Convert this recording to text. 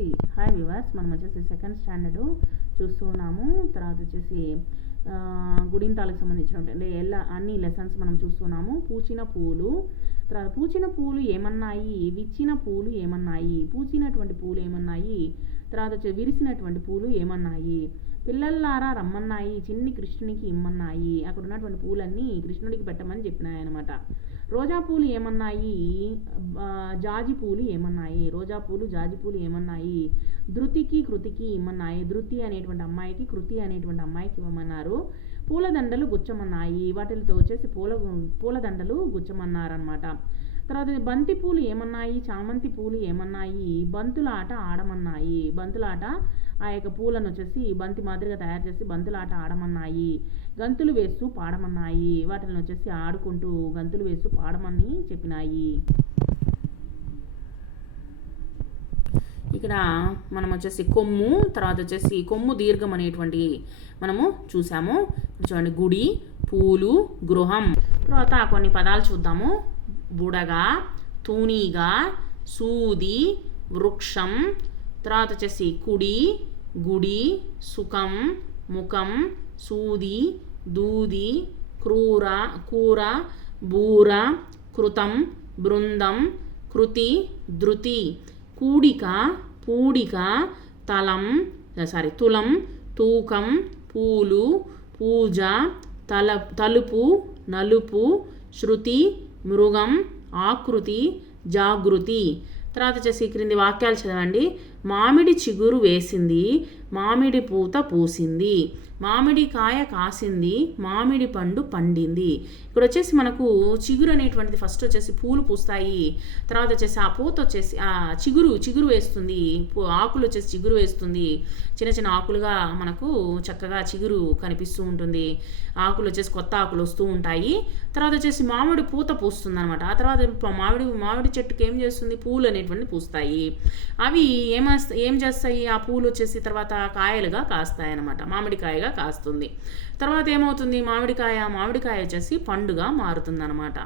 వచ్చేసి hi viewers మనం వచ్చేసి సెకండ్ స్టాండర్డ్ చూస్తూ ఉన్నాము. తర్వాత వచ్చేసి గుడింతాలకు సంబంధించినటువంటి ఎలా అన్ని లెసన్స్ మనం చూస్తున్నాము పూచిన పూలు తర్వాత పూచిన పూలు ఏమన్నాయి? విచ్చిన పూలు ఏమన్నాయి? పూచినటువంటి పూలు ఏమన్నాయి? తర్వాత వచ్చి విరిసినటువంటి పూలు ఏమన్నాయి? పిల్లల్లారా రమ్మన్నాయి చిన్ని కృష్ణునికి ఇమ్మన్నాయి. అక్కడ ఉన్నటువంటి పూలన్నీ కృష్ణుడికి పెట్టమని చెప్పినాయి అనమాట రోజా పూలు ఏమన్నాయి? జాజి పూలు ఏమన్నాయి? రోజా పూలు జాజి పూలు ఏమన్నాయి? ధృతికి కృతికి ఇమ్మన్నాయి. ధృతి అనేటువంటి అమ్మాయికి కృతి అనేటువంటి అమ్మాయికి ఇవ్వమన్నారు. పూలదండలు గుచ్చమన్నాయి. వాటితో వచ్చేసి పూల పూలదండలు గుచ్చమన్నారనమాట తర్వాత బంతి పూలు ఏమన్నాయి? చామంతి పూలు ఏమన్నాయి? బంతులాట ఆడమన్నాయి. బంతులాట ఆ యొక్క పూలను వచ్చేసి బంతి మాదిరిగా తయారు చేసి బంతులాట ఆడమన్నాయి. గంతులు వేస్తూ పాడమన్నాయి. వాటిని వచ్చేసి ఆడుకుంటూ గంతులు వేస్తూ పాడమని చెప్పినాయి. ఇక్కడ మనం వచ్చేసి కొమ్ము తర్వాత వచ్చేసి కొమ్ము దీర్ఘం అనేటువంటి మనము చూసాము. చూడండి గుడి పూలు గృహం. తర్వాత కొన్ని పదాలు చూద్దాము. బుడగ తూనీగా సూది వృక్షం తర్వాత వచ్చేసి కుడి గుడి సుఖం ముఖం సూది దూది క్రూర కూర బూర కృతం బృందం కృతి ధృతి కూడిక పూడిక తలం సారీ తులం తూకం పూలు పూజ తల తలుపు నలుపు శృతి మృగం ఆకృతి జాగృతి. తర్వాత వచ్చేసి క్రింది వాక్యాలు చదవండి. మామిడి చిగురు వేసింది మామిడి పూత పూసింది మామిడి కాయ కాసింది మామిడి పండు పండింది. ఇక్కడ వచ్చేసి మనకు చిగురు అనేటువంటిది ఫస్ట్ వచ్చేసి పూలు పూస్తాయి తర్వాత వచ్చేసి ఆ పూత వచ్చేసి ఆ చిగురు చిగురు వేస్తుంది పూ- ఆకులు వచ్చేసి చిగురు వేస్తుంది. చిన్న చిన్న ఆకులుగా మనకు చక్కగా చిగురు కనిపిస్తూ ఉంటుంది. ఆకులు వచ్చేసి కొత్త ఆకులు వస్తూ ఉంటాయి. తర్వాత వచ్చేసి మామిడి పూత పూస్తుంది అనమాట ఆ తర్వాత మామిడి మామిడి చెట్టుకి ఏం చేస్తుంది? పూలు అనేటువంటి పూస్తాయి. అవి ఏం చేస్తాయి? ఆ పూలు వచ్చేసి తర్వాత కాయలుగా కాస్తాయి అనమాట మామిడికాయగా కాస్తుంది. తర్వాత ఏమవుతుంది? మామిడికాయ మామిడికాయ వచ్చేసి పండుగా మారుతుంది అనమాట